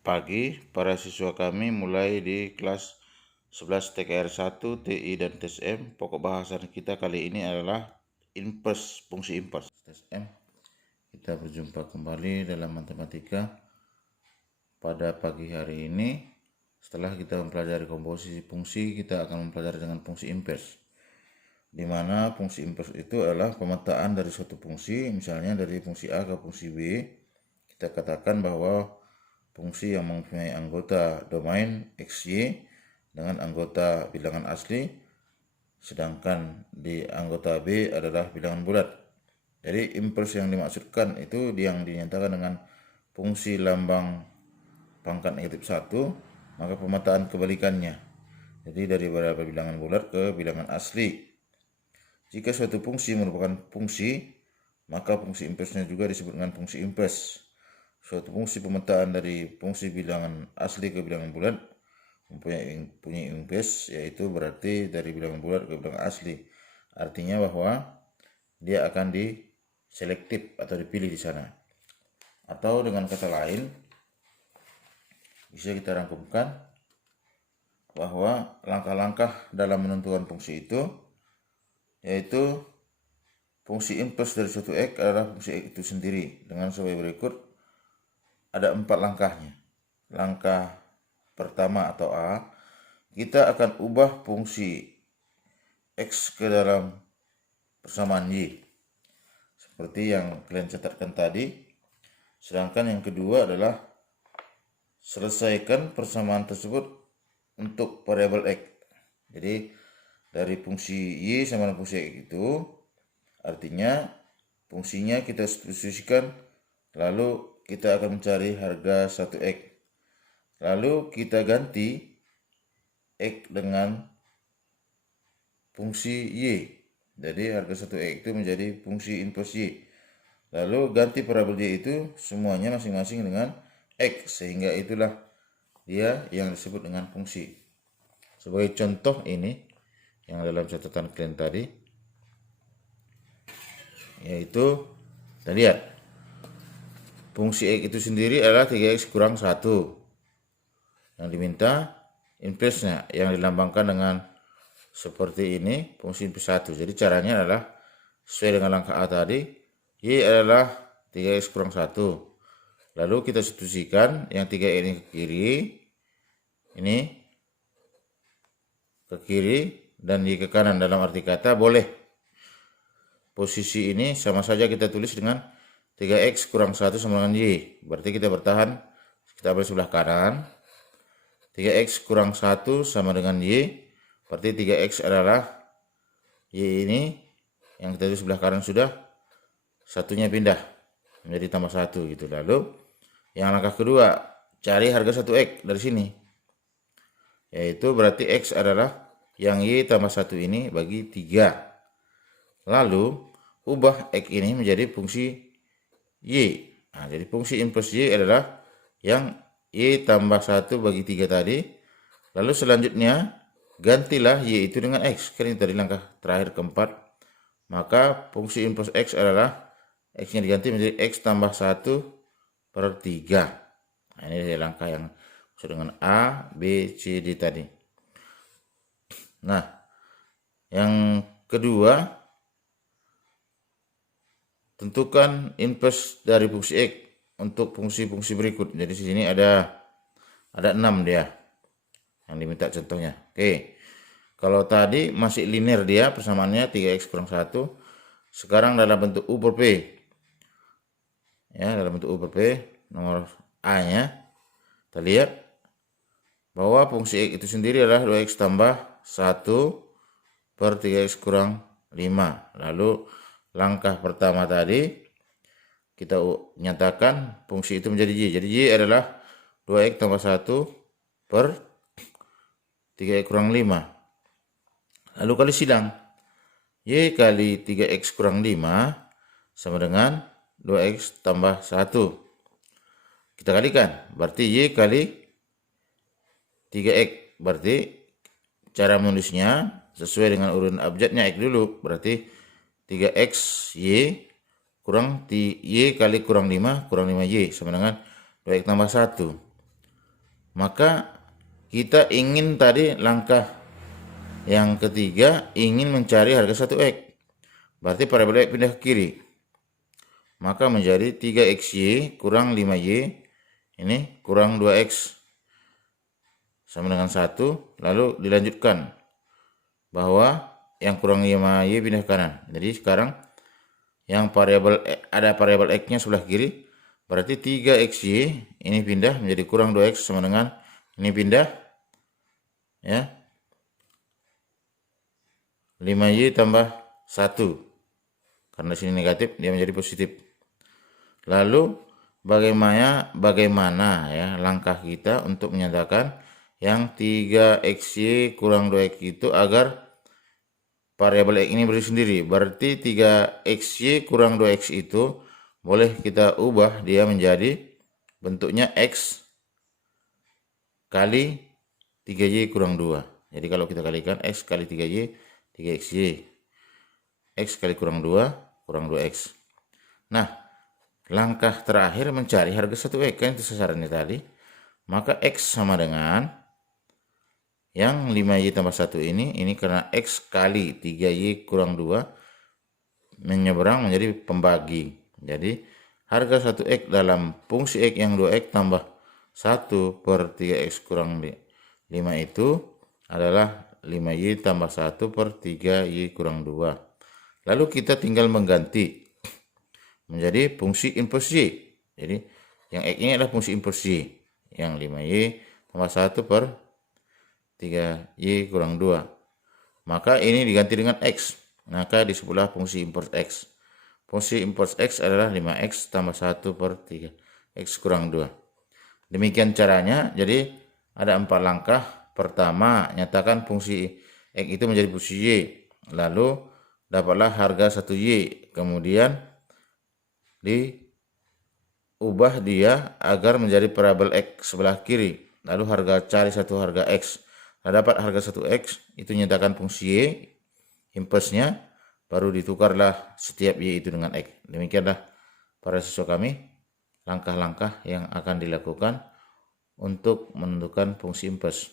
pagi para siswa kami mulai di kelas 11 TKR 1, TI dan tes M. Pokok bahasan kita kali ini adalah inverse, fungsi inverse. Tes M. Kita berjumpa kembali dalam matematika pada pagi hari ini. Setelah kita mempelajari komposisi fungsi, kita akan mempelajari dengan fungsi inverse. Di mana fungsi inverse itu adalah pemetaan dari suatu fungsi, misalnya dari fungsi A ke fungsi B. Kita katakan bahwa fungsi yang mempunyai anggota domain XY dengan anggota bilangan asli, sedangkan di anggota B adalah bilangan bulat. Jadi inverse yang dimaksudkan itu yang dinyatakan dengan fungsi lambang pangkat negatif 1, maka pemetaan kebalikannya. Jadi dari beberapa bilangan bulat ke bilangan asli. Jika suatu fungsi merupakan fungsi, maka fungsi inverse-nya juga disebut dengan fungsi inverse. Suatu fungsi pemetaan dari fungsi bilangan asli ke bilangan bulat mempunyai inverse, yaitu berarti dari bilangan bulat ke bilangan asli. Artinya bahwa dia akan diselektif atau dipilih di sana. Atau dengan kata lain, bisa kita rangkumkan bahwa langkah-langkah dalam menentukan fungsi itu, yaitu fungsi inverse dari suatu X adalah fungsi X itu sendiri dengan sebagai berikut. Ada 4 langkahnya. Langkah pertama atau A, kita akan ubah fungsi X ke dalam persamaan Y seperti yang kalian catatkan tadi. Sedangkan yang kedua adalah selesaikan persamaan tersebut untuk variabel X. Jadi dari fungsi Y sama dengan fungsi X itu artinya fungsinya kita substitusikan, lalu kita akan mencari harga 1X. Lalu kita ganti X dengan fungsi Y. Jadi harga 1X itu menjadi fungsi inverse Y. Lalu ganti variabel Y itu semuanya masing-masing dengan X, sehingga itulah dia yang disebut dengan fungsi. Sebagai contoh ini yang dalam catatan kalian tadi, yaitu kita lihat fungsi X itu sendiri adalah 3X kurang 1 yang diminta inverse-nya yang dilambangkan dengan seperti ini, fungsi inverse 1. Jadi caranya adalah sesuai dengan langkah A tadi, Y adalah 3X kurang 1. Lalu kita substitusikan yang 3 ini ke kiri, ini ke kiri, dan Y ke kanan. Dalam arti kata boleh posisi ini sama saja kita tulis dengan 3X kurang 1 sama dengan Y. Berarti kita bertahan, kita ambil sebelah kanan. 3X kurang 1 sama dengan Y. Berarti 3X adalah Y ini, yang kita tulis sebelah kanan sudah, satunya pindah menjadi tambah 1 gitu. Lalu yang langkah kedua, cari harga 1X dari sini. Yaitu berarti X adalah yang Y tambah 1 ini bagi 3. Lalu ubah X ini menjadi fungsi Y. Nah, jadi fungsi inverse Y adalah yang Y tambah 1 bagi 3 tadi. Lalu selanjutnya gantilah Y itu dengan X. Kan ini tadi langkah terakhir keempat. Maka fungsi inverse X adalah X-nya diganti menjadi X tambah 1 per 3. Nah, ini dari langkah yang sesuai dengan A, B, C, D tadi. Nah, yang kedua, tentukan inverse dari fungsi X untuk fungsi-fungsi berikut. Jadi di sini ada 6 dia yang diminta contohnya. Oke. Kalau tadi masih linear dia persamaannya 3X kurang 1. Sekarang dalam bentuk U per P. Ya, dalam bentuk U per P, nomor A-nya. Kita lihat bahwa fungsi X itu sendiri adalah 2X tambah 1 per 3X kurang 5. Lalu langkah pertama tadi kita nyatakan fungsi itu menjadi Y. Jadi Y adalah 2X tambah 1 per 3X kurang 5. Lalu kali silang. Y kali 3X kurang 5 sama dengan 2X tambah 1. Kita kalikan. Berarti Y kali 3X. Berarti cara menulisnya sesuai dengan urutan abjadnya X dulu. Berarti 3X Y kurang Y kali kurang 5 Y sama dengan 2X tambah 1. Maka kita ingin tadi langkah yang ketiga ingin mencari harga 1X. Berarti variabel X pindah ke kiri. Maka menjadi 3XY kurang 5Y. Ini kurang 2X. Sama dengan 1. Lalu dilanjutkan. Bahwa yang kurang 5Y pindah ke kanan. Jadi sekarang yang ada variabel X-nya sebelah kiri. Berarti 3XY ini pindah menjadi kurang 2X sama dengan ini pindah. Ya. 5Y tambah 1. Karena sini negatif, dia menjadi positif. Lalu bagaimana ya langkah kita untuk menyatakan yang 3XY kurang 2X itu agar variabel X ini berdiri sendiri. Berarti 3XY kurang 2X itu boleh kita ubah dia menjadi bentuknya X kali 3Y kurang 2. Jadi kalau kita kalikan X kali 3Y, 3XY. X kali kurang 2, kurang 2X. Nah, langkah terakhir mencari harga 1X, kan itu sasarannya tadi. Maka X sama dengan yang 5Y tambah 1 ini karena X kali 3Y kurang 2 menyeberang menjadi pembagi. Jadi harga 1X dalam fungsi X yang 2X tambah 1 per 3X kurang 5 itu adalah 5Y tambah 1 per 3Y kurang 2. Lalu kita tinggal mengganti menjadi fungsi inverse Y. Jadi yang X ini adalah fungsi inverse Y. Yang 5Y tambah 1 per 3Y kurang 2. Maka ini diganti dengan X. Maka disebutlah fungsi inverse X. Fungsi inverse X adalah 5X tambah 1 per 3X kurang 2. Demikian caranya. Jadi ada 4 langkah. Pertama, nyatakan fungsi X itu menjadi fungsi Y. Lalu dapatlah harga 1Y. Kemudian diubah dia agar menjadi variabel X sebelah kiri. Lalu cari satu harga X. Nah, dapat harga 1X, itu nyatakan fungsi Y, inverse-nya, baru ditukarlah setiap Y itu dengan X. Demikianlah para siswa kami, langkah-langkah yang akan dilakukan untuk menentukan fungsi inverse.